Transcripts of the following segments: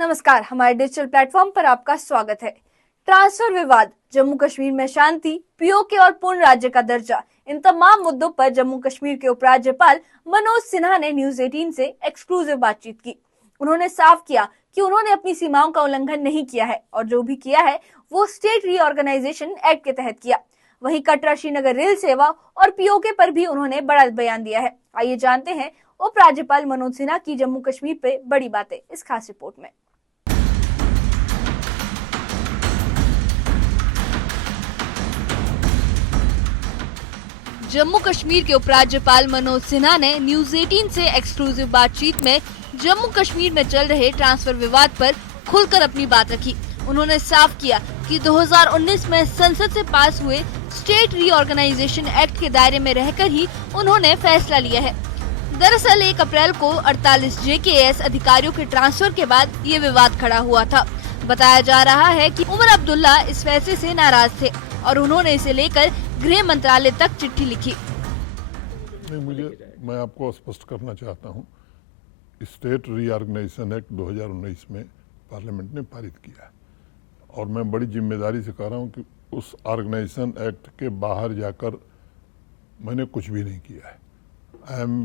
नमस्कार, हमारे digital platform पर आपका स्वागत है। ट्रांसफर विवाद, जम्मू कश्मीर में शांति, पीओके और पूर्ण राज्य का दर्जा, इन तमाम मुद्दों पर जम्मू कश्मीर के उपराज्यपाल मनोज सिन्हा ने न्यूज 18 से एक्सक्लूसिव बातचीत की। उन्होंने साफ किया कि उन्होंने अपनी सीमाओं का उल्लंघन नहीं किया है और जो भी किया है वो स्टेट रीऑर्गेनाइजेशन एक्ट के तहत किया। वहीं कटरा श्रीनगर रेल सेवा और पीओके पर भी उन्होंने बड़ा बयान दिया है। आइए जानते हैं उपराज्यपाल मनोज सिन्हा की जम्मू कश्मीर पे बड़ी बातें इस खास रिपोर्ट में। जम्मू कश्मीर के उपराज्यपाल मनोज सिन्हा ने न्यूज 18 से एक्सक्लूसिव बातचीत में जम्मू कश्मीर में चल रहे ट्रांसफर विवाद पर खुलकर अपनी बात रखी। उन्होंने साफ किया कि 2019 में संसद से पास हुए स्टेट रीऑर्गेनाइजेशन एक्ट के दायरे में रहकर ही उन्होंने फैसला लिया है। दरअसल 1 अप्रैल को 48 JKS अधिकारियों के ट्रांसफर के बाद ये विवाद खड़ा हुआ था। बताया जा रहा है कि उमर अब्दुल्ला इस फैसले से नाराज थे और उन्होंने इसे लेकर गृह मंत्रालय तक चिट्ठी लिखी। मैं आपको स्पष्ट करना चाहता हूं, स्टेट रीऑर्गेनाइजेशन एक्ट 2019 में पार्लियामेंट ने पारित किया है और मैं बड़ी जिम्मेदारी से कह रहा हूं कि उस ऑर्गेनाइजेशन एक्ट के बाहर जाकर मैंने कुछ भी नहीं किया है। I am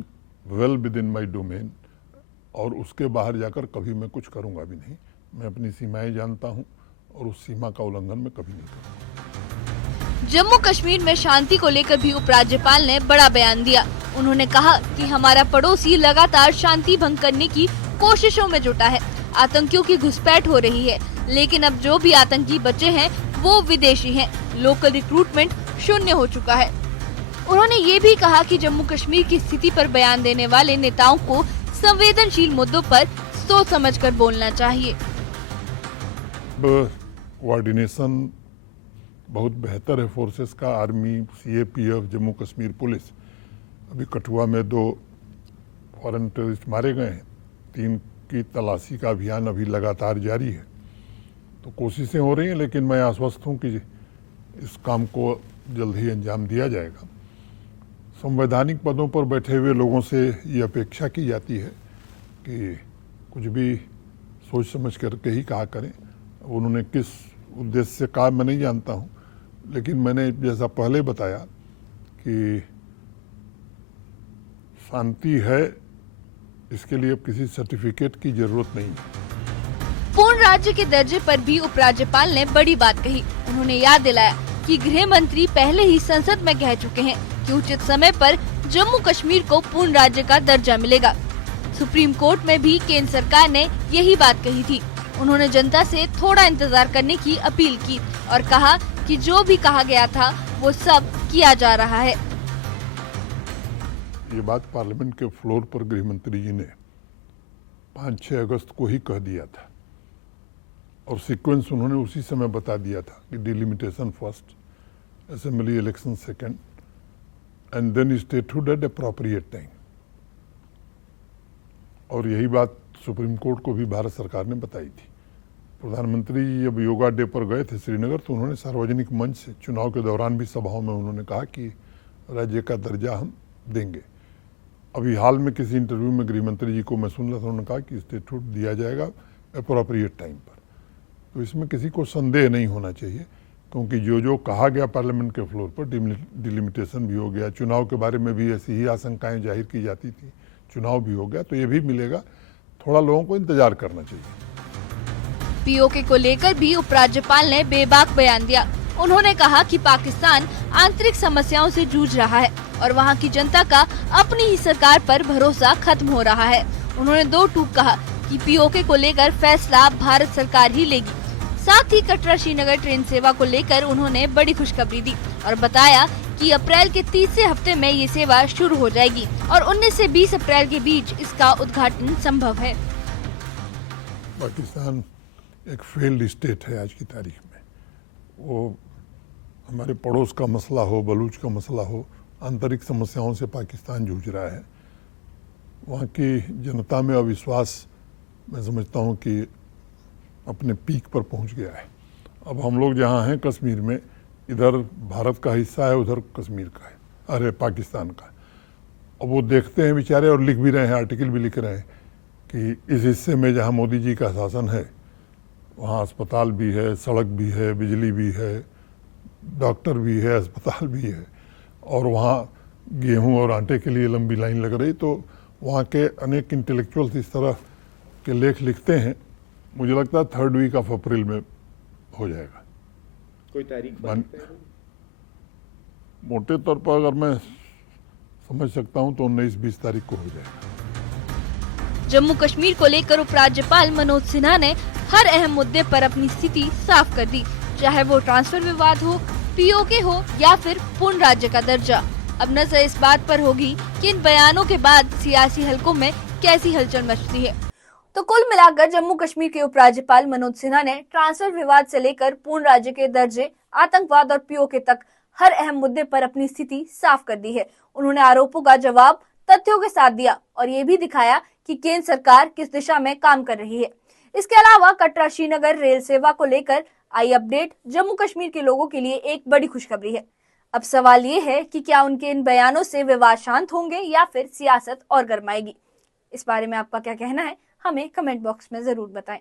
well with in my domain और उसके बाहर जाकर कभी मैं कुछ करूंगा भी नहीं। मैं अपनी सीमाएं जानता हूं और उस सीमा का उल्लंघन मैं कभी नहीं करूंगा। जम्मू कश्मीर में शांति को लेकर भी उपराज्यपाल ने बड़ा बयान दिया। उन्होंने कहा कि हमारा पड़ोसी लगातार शांति भंग करने की कोशिशों में जुटा है। आतंकियों की घुसपैठ हो रही है, लेकिन अब जो भी आतंकी बचे हैं वो विदेशी हैं। लोकल रिक्रूटमेंट शून्य हो चुका है। उन्होंने ये भी कहा कि जम्मू कश्मीर की स्थिति पर बयान देने वाले नेताओं को संवेदनशील मुद्दों पर सोच समझकर बोलना चाहिए। कोऑर्डिनेशन बहुत बेहतर है फोर्सेस का। Army, CAPF, Jammu Kashmir police. अभी कठुआ में 2 फॉरेन टेररिस्ट मारे गए हैं। 3 की तलाशी का अभियान अभी लगातार जारी है। तो कोशिशें हो रही हैं, लेकिन मैं आश्वस्त हूं कि इस काम को जल्द ही अंजाम दिया जाएगा। संवैधानिक पदों पर बैठे हुए लोगों से ये अपेक्षा की जाती है कि कुछ भी सोच समझ करके ही कहा करें। उन्होंने किस उद्देश्य से कहा मैं नहीं जानता हूं, लेकिन मैंने जैसा पहले बताया कि शांति है, इसके लिए अब किसी सर्टिफिकेट की जरूरत नहीं है। पूर्ण राज्य के दर्जे पर भी उपराज्यपाल ने बड़ी बात कही। उन्होंने याद दिलाया कि गृह मंत्री पहले ही संसद में कह चुके हैं कि उचित समय पर जम्मू कश्मीर को पूर्ण राज्य का दर्जा मिलेगा। सुप्रीम कोर्ट में भी केंद्र सरकार ने यही बात कही थी। उन्होंने जनता से थोड़ा इंतजार करने की अपील की और कहा कि जो भी कहा गया था वो सब किया जा रहा है। ये बात पार्लियामेंट के फ्लोर पर गृह मंत्री जी ने 5-6 अगस्त को ही कह दिया था और सीक्वेंस उन्होंने उसी समय बता दिया था कि delimitation first, assembly election second and then statehood at appropriate time. और यही बात सुप्रीम कोर्ट को भी भारत सरकार ने बताई थी। प्रधानमंत्री जब योगा डे पर गए थे श्रीनगर, तो उन्होंने सार्वजनिक मंच से चुनाव के दौरान भी सभाओं में उन्होंने कहा कि राज्य का दर्जा हम देंगे। अभी हाल में किसी इंटरव्यू में गृह मंत्री जी को मैं सुन रहा था, उन्होंने कहा कि स्टेटहुड दिया जाएगा एप्रोप्रिएट टाइम पर। तो इसमें किसी को संदेह नहीं होना चाहिए, क्योंकि जो कहा गया पार्लियामेंट के फ्लोर पर, डिलिमिटेशन भी हो गया, चुनाव के बारे में भी ऐसी ही आशंकाएं जाहिर की जाती थी, चुनाव भी हो गया, तो ये भी मिलेगा। थोड़ा लोगों को इंतजार करना चाहिए। पीओके को लेकर भी उपराज्यपाल ने बेबाक बयान दिया। उन्होंने कहा कि पाकिस्तान आंतरिक समस्याओं से जूझ रहा है और वहां की जनता का अपनी ही सरकार पर भरोसा खत्म हो रहा है। उन्होंने 2 टूक कहा कि पीओके को लेकर फैसला भारत सरकार ही लेगी। साथ ही कटरा श्रीनगर ट्रेन सेवा को लेकर उन्होंने बड़ी खुशखबरी दी और बताया कि अप्रैल के तीसरे हफ्ते में ये सेवा शुरू हो जाएगी और 19 से 20 अप्रैल के बीच इसका उद्घाटन संभव है। पाकिस्तान एक फेल्ड स्टेट है आज की तारीख में। वो हमारे पड़ोस का मसला हो, बलूच का मसला हो, आंतरिक समस्याओं से पाकिस्तान जूझ रहा है। वहाँ की जनता में अविश्वास, मैं समझता हूँ कि अपने पीक पर पहुँच गया है। अब हम लोग जहाँ हैं कश्मीर में, इधर भारत का हिस्सा है, उधर कश्मीर का है, अरे पाकिस्तान का। अब वो देखते हैं बेचारे और लिख भी रहे हैं, आर्टिकल भी लिख रहे हैं कि इस हिस्से में जहाँ मोदी जी का शासन है वहाँ अस्पताल भी है, सड़क भी है, बिजली भी है, डॉक्टर भी है, अस्पताल भी है, और वहाँ गेहूं और आटे के लिए लंबी लाइन लग रही। तो वहाँ के अनेक इंटेलेक्चुअल्स इस तरह के लेख लिखते हैं। मुझे लगता है 3rd वीक ऑफ अप्रैल में हो जाएगा। कोई तारीख मोटे तौर पर अगर मैं समझ सकता हूँ तो 19-20 तारीख को हो जाएगा। जम्मू कश्मीर को लेकर उपराज्यपाल मनोज सिन्हा ने हर अहम मुद्दे पर अपनी स्थिति साफ कर दी, चाहे वो ट्रांसफर विवाद हो, पीओके हो या फिर पूर्ण राज्य का दर्जा। अब नजर इस बात पर होगी कि इन बयानों के बाद सियासी हलकों में कैसी हलचल मचती है। तो कुल मिलाकर जम्मू कश्मीर के उपराज्यपाल मनोज सिन्हा ने ट्रांसफर विवाद से लेकर पूर्ण राज्य के दर्जे, आतंकवाद और पीओके तक हर अहम मुद्दे पर अपनी स्थिति साफ कर दी है। उन्होंने आरोपों का जवाब तथ्यों के साथ दिया और ये भी दिखाया कि केंद्र सरकार किस दिशा में काम कर रही है। इसके अलावा कटरा श्रीनगर रेल सेवा को लेकर आई अपडेट जम्मू कश्मीर के लोगों के लिए एक बड़ी खुशखबरी है। अब सवाल ये है कि क्या उनके इन बयानों से विवाद शांत होंगे या फिर सियासत और गरमाएगी। इस बारे में आपका क्या कहना है, हमें कमेंट बॉक्स में जरूर बताएं।